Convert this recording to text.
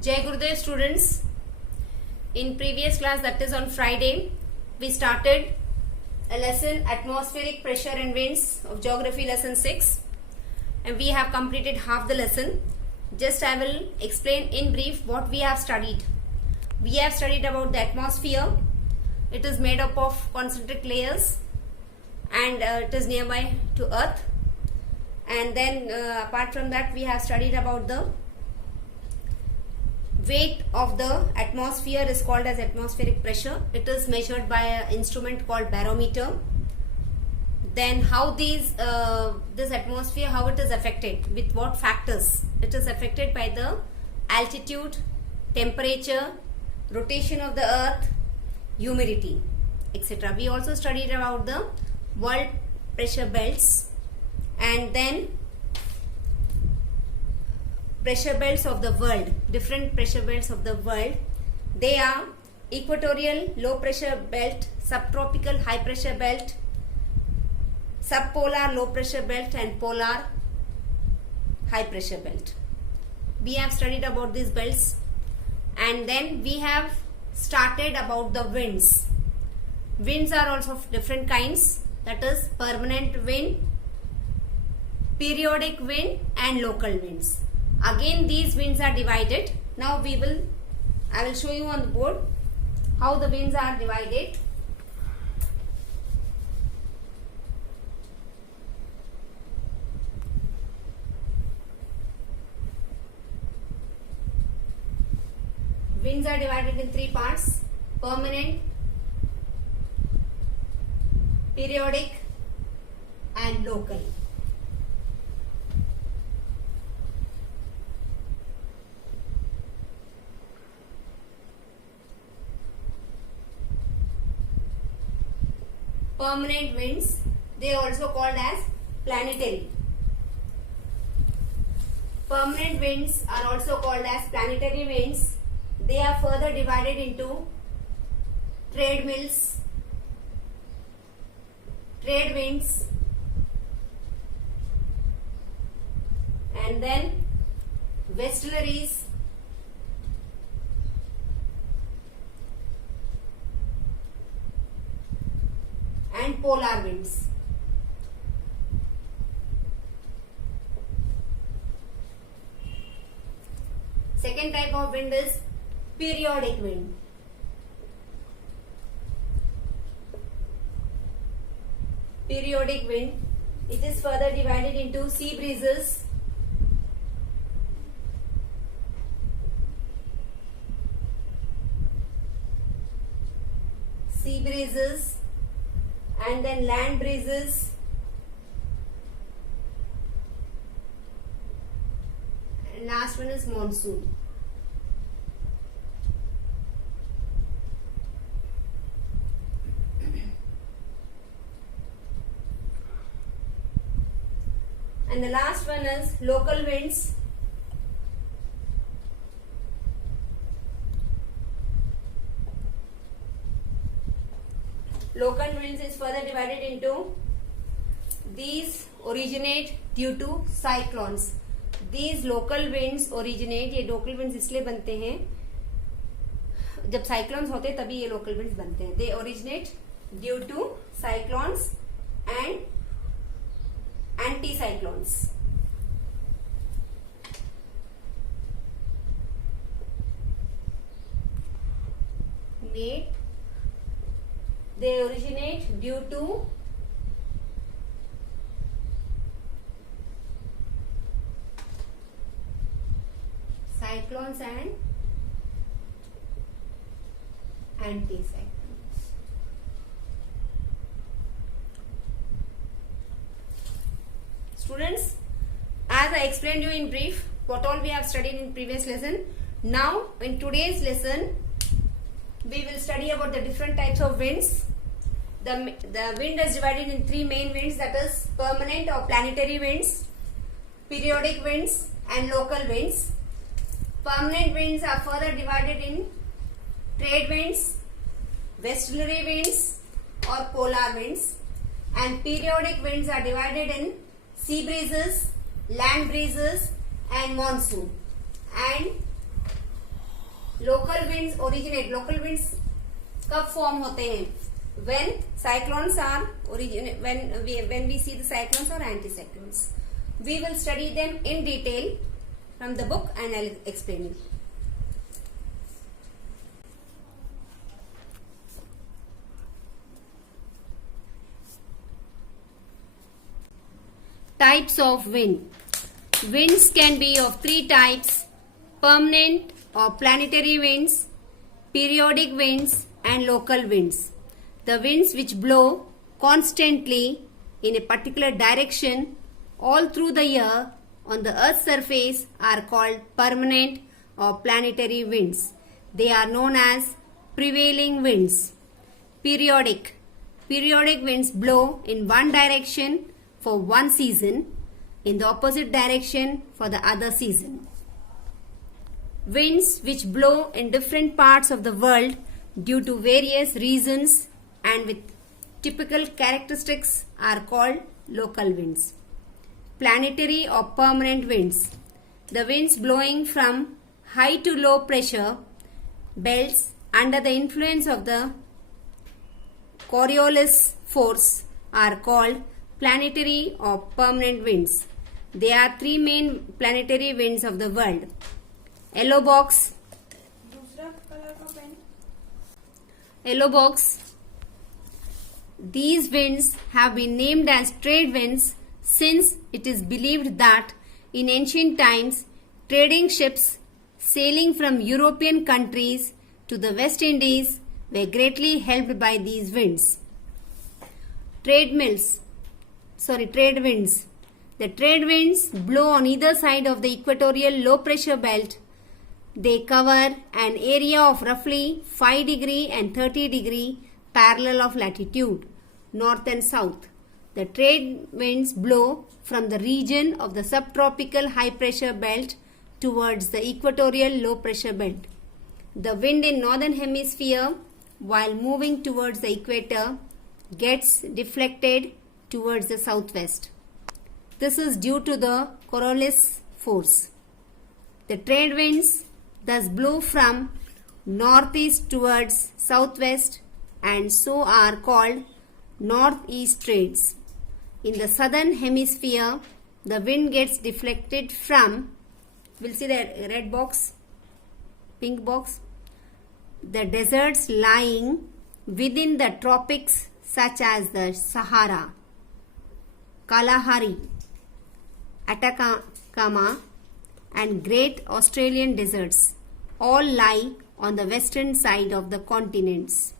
Jai Gurudev students, in previous class, that is on Friday, we started a lesson atmospheric pressure and winds of geography lesson 6, and we have completed half the lesson. Just I will explain in brief what we have studied. We have studied about the atmosphere. It is made up of concentric layers and it is nearby to earth. And then apart from that, we have studied about the weight of the atmosphere is called as atmospheric pressure. It is measured by an instrument called barometer. Then how this atmosphere, how it is affected, with what factors? It is affected by the altitude, temperature, rotation of the earth, humidity, etc. We also studied about the world pressure belts, and then pressure belts of the world, different pressure belts of the world. They are equatorial low pressure belt, subtropical high pressure belt, subpolar low pressure belt, and polar high pressure belt. We have studied about these belts, and then we have started about the winds. Winds are also of different kinds, that is permanent wind, periodic wind, and local winds. Again, these winds are divided. Now I will show you on the board how the winds are divided. Winds are divided in three parts: permanent, periodic, and local. Permanent winds, they are also called as planetary. Permanent winds are also called as planetary winds. They are further divided into trade winds, and then westerlies, and polar winds. Second type of wind is periodic wind. Periodic wind, it is further divided into sea breezes, and then land breezes, and last one is monsoon. And the last one is local winds. Local winds is further divided into, these originate due to cyclones. These local winds originate, ये local winds इसलिए बनते हैं जब cyclones होते हैं, तभी ये local winds बनते हैं. They originate due to cyclones and anticyclones. They originate due to cyclones and anticyclones. Students, as I explained you in brief what all we have studied in previous lesson, now in today's lesson we will study about the different types of winds. The wind is divided in three main winds, that is permanent or planetary winds, periodic winds, and local winds. Permanent winds are further divided in trade winds, westerly winds or polar winds, and periodic winds are divided in sea breezes, land breezes, and monsoon. And local winds originate, local winds कब form होते हैं? when cyclones are when we see the cyclones or anticyclones. We will study them in detail from the book and I'll explain it. Types of wind. Winds can be of three types: permanent or planetary winds, periodic winds and local winds. The winds which blow constantly in a particular direction all through the year on the earth's surface are called permanent or planetary winds. They are known as prevailing winds. Periodic. Periodic winds blow in one direction for one season, in the opposite direction for the other season. Winds which blow in different parts of the world due to various reasons and with typical characteristics are called local winds. Planetary or permanent winds. The winds blowing from high to low pressure belts under the influence of the Coriolis force are called planetary or permanent winds. There are three main planetary winds of the world. Yellow box. Yellow box. These winds have been named as trade winds since it is believed that in ancient times trading ships sailing from European countries to the West Indies were greatly helped by these winds. Trade winds. The trade winds blow on either side of the equatorial low pressure belt. They cover an area of roughly 5 degree and 30 degree parallel of latitude, north and south. The trade winds blow from the region of the subtropical high pressure belt towards the equatorial low pressure belt. The wind in northern hemisphere, while moving towards the equator, gets deflected towards the southwest. This is due to the Coriolis force. The trade winds thus blow from northeast towards southwest and so are called northeast trades. In the southern hemisphere, the wind gets deflected from, we'll see the red box, pink box, the deserts lying within the tropics such as the Sahara, Kalahari, Atacama and Great Australian deserts all lie on the western side of the continents.